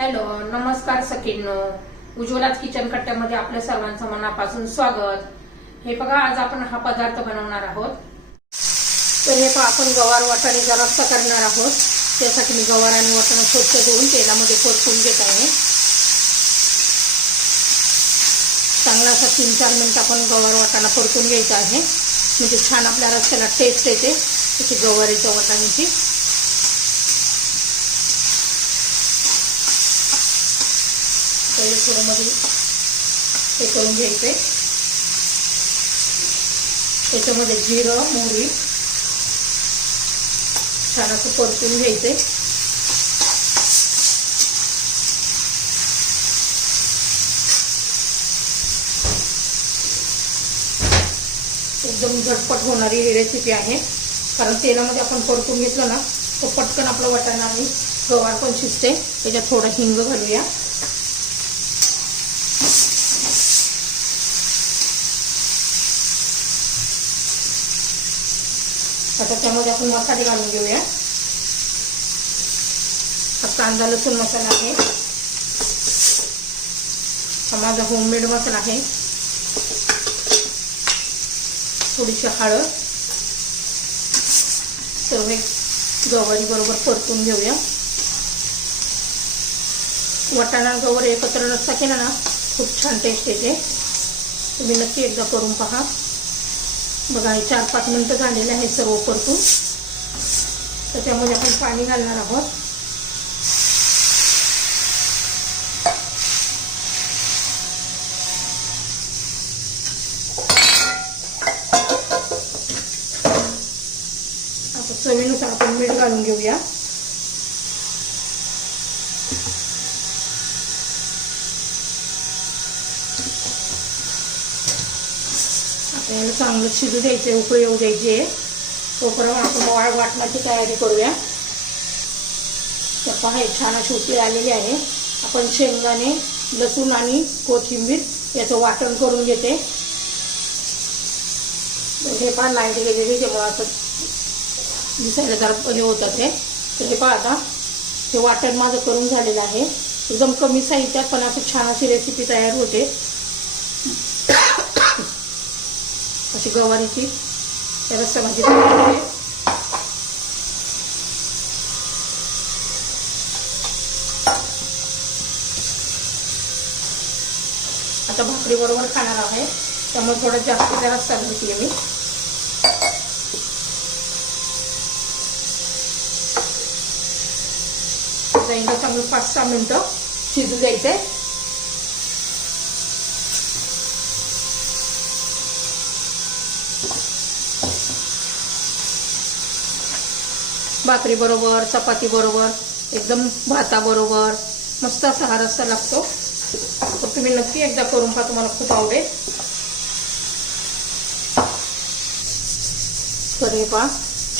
Hello, नमस्कार सखींनो. उज्ज्वलाच kitchen कट्ट्यामध्ये आपल्या सर्वांचं मनापासून स्वागत. हे बघा, आज आपण हा पदार्थ बनवणार आहोत. तर हे आपण गवार वाटाण्याचा रस्सा करणार आहोत. त्यासाठी मी गवार आणि वाटाणा स्वच्छ धुवून तेलामध्ये परतून घेत आहे. चांगला असा 3-4 मिनिट आपण गवार वाटाणा परतून घ्यायचा आहे, म्हणजे छान आपल्या रस्स्याला टेस्ट येते त्याची गवारीच्या वाटाण्याची. पहिले थोडं मध्ये हे करून घ्यायचे. त्याच्यामध्ये जिरं मोहरी छान असं परतून घ्यायचे. एकदम झटपट होणारी ही रेसिपी आहे, कारण तेलामध्ये आपण परतून घेतलं ना तो पटकन आपला वाटाणा आणि गवार पण शिजते. त्याच्यात थोडं हिंग घालूया. आता त्यामध्ये आपण मसाले घालून घेऊया. हा कांदा लसूण मसाला आहे, हा माझा होममेड मसाला आहे. थोडीशी हळद, सर्व गवारी बरोबर परतून घेऊया. वाटाणा गवार एकत्र रस्सा केला ना खूप छान टेस्ट येते. तुम्ही नक्की एकदा करून पहा. बघा, हे 4-5 मिनिटं झालेले आहे सर्व परतून. तर त्यामध्ये आपण पाणी घालणार आहोत. आता चवीनुसार आपण मीठ घालून घेऊया. याला चांगलं शिजू द्यायचे, उकळी येऊ द्यायची. तोपर्यंत आपण वाटणाची तयारी करूया. तर पहा, छान अशी उकळी आलेली आहे. आपण शेंगदाणे, लसूण आणि कोथिंबीर याचं वाटण करून घेते. हे पहा, लाईट गेलेली त्यामुळे असं दिसायला जरा हे होतं ते. तर हे पहा, आता हे वाटण माझं करून झालेलं आहे. एकदम कमी साहित्यात पण अशी छान अशी रेसिपी तयार होते. अशी गवारीची रस्सा भाजी तयार होते. आता भाकरी बरोबर खाणार आहे, त्यामुळे थोडं जास्तीचा रस्सा घालते मी. एकदा चांगलं 5-6 मिनिटं शिजू द्यायचंय. भाकरी बरोबर, चपाती बरोबर, एकदम भाता बरोबर मस्त असा हा रस्सा लागतो. तर तुम्ही नक्की एकदा करून पहा, तुम्हाला खूप आवडेल. तर हे पहा,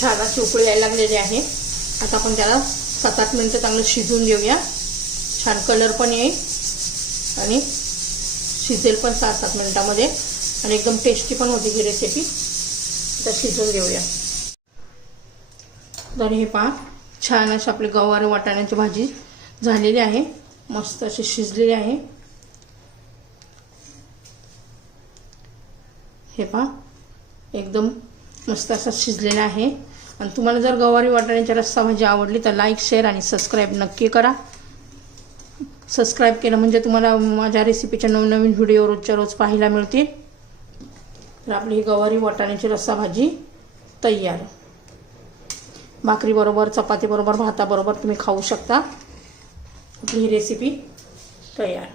छान अशी उकळी यायला लागलेली आहे. आता आपण त्याला 7-8 मिनिटं चांगलं शिजून देऊया. छान कलर पण येईल आणि शिजेल पण 6-7 मिनिटामध्ये, आणि एकदम टेस्टी पण होती ही रेसिपी. तर शिजून देऊया. तर हे पहा, छान अशी आपली गवार वाटाण्याची भाजी झालेली आहे. मस्त अशी शिजलेली आहे. हे पहा, एकदम मस्त असं शिजलेलं आहे. आणि तुम्हाला जर गवारी वाटाण्याची रस्सा भाजी आवडली तर लाईक, शेअर आणि सबस्क्राईब नक्की करा. सबस्क्राईब केलं म्हणजे तुम्हाला माझ्या रेसिपीच्या नवनवीन व्हिडिओ रोजच्या रोज पाहायला मिळतील. तर आपली ही गवारी वाटाण्याची रस्सा भाजी तयार. भाकरी बरोबर, चपाती बरोबर, भाता बरोबर तुम्ही खाऊ शकता. आपली ही रेसिपी तयार.